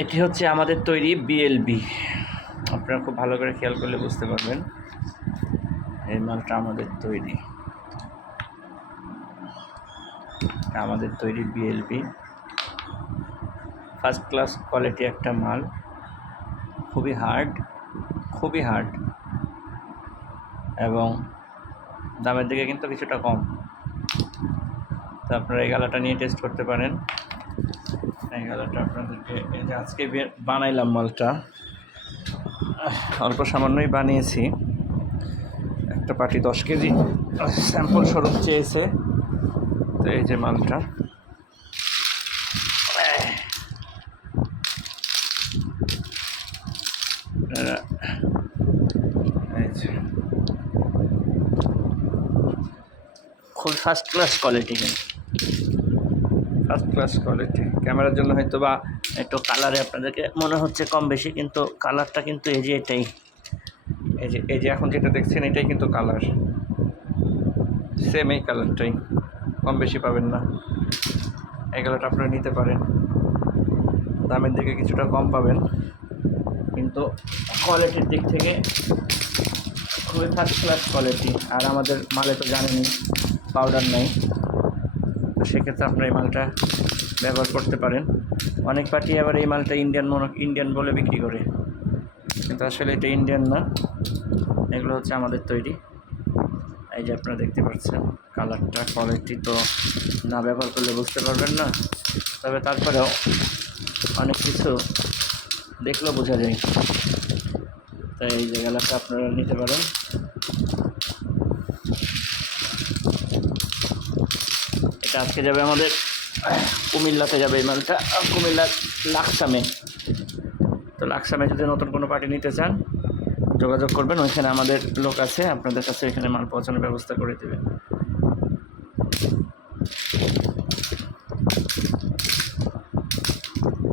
এটি হচ্ছে আমাদের তৈরি বিএলবি আপনারা খুব ভালো করে খেয়াল করলে বুঝতে পারবেন। এই মালটা আমাদের তৈরি। আমাদের তৈরি বিএলবি ফার্স্ট ক্লাস কোয়ালিটি একটা মাল। খুবই হার্ড খুবই হার্ড এবং দামের দিকে কিন্তু কিছুটা কম। তো আপনারা এই গালাটা নিয়ে টেস্ট করতে পারেন। আপনাদেরকে এই যে আজকে বানাইলাম মালটা। অল্প সামান্যই বানিয়েছি। একটা পার্টি দশ কেজি। স্যাম্পল স্বরূপ চেয়েছে। তো এই যে মালটা। খুব first class quality first class quality ক্যামেরার জন্য হয়তো বা একটু কালারে আপনাদেরকে মনে হচ্ছে কম বেশি, কিন্তু কালারটা কিন্তু এই যে এটাই। এই যে এই যে এখন যেটা দেখছেন, এটাই কিন্তু কালার সেম এই কালারটাই কম বেশি পাবেন না। এই কালারটা আপনারা নিতে পারেন। দামের দিকে কিছুটা কম পাবেন। কিন্তু কোয়ালিটির দিক থেকে খুবই ফার্স্ট ক্লাস কোয়ালিটি আর আমাদের মালে তো জানেনই পাউডার নেই। সেক্ষেত্রে আপনারা এই মালটা ব্যবহার করতে পারেন। অনেক পার্টি আবার এই মালটা ইন্ডিয়ান মনে ইন্ডিয়ান বলে বিক্রি করে। কিন্তু আসলে এটা ইন্ডিয়ান না। এগুলো হচ্ছে আমাদের তৈরি। এই যে আপনারা দেখতে পাচ্ছেন, কালারটা কোয়ালিটি তো না ব্যবহার করলে বুঝতে পারবেন না। তবে তারপরেও অনেক কিছু দেখলেও বোঝা যায়। তাই এই কালারটা আপনারা নিতে পারেন। এটা আজকে যাবে আমাদের কুমিল্লাতে যাবে এই মালটা কুমিল্লার লাকসামে। তো লাকসামে যদি নতুন কোনো পার্টি নিতে চান, যোগাযোগ করবেন, ওইখানে আমাদের লোক আছে, আপনাদের কাছে এখানে মাল পৌঁছানোর ব্যবস্থা করে দেবে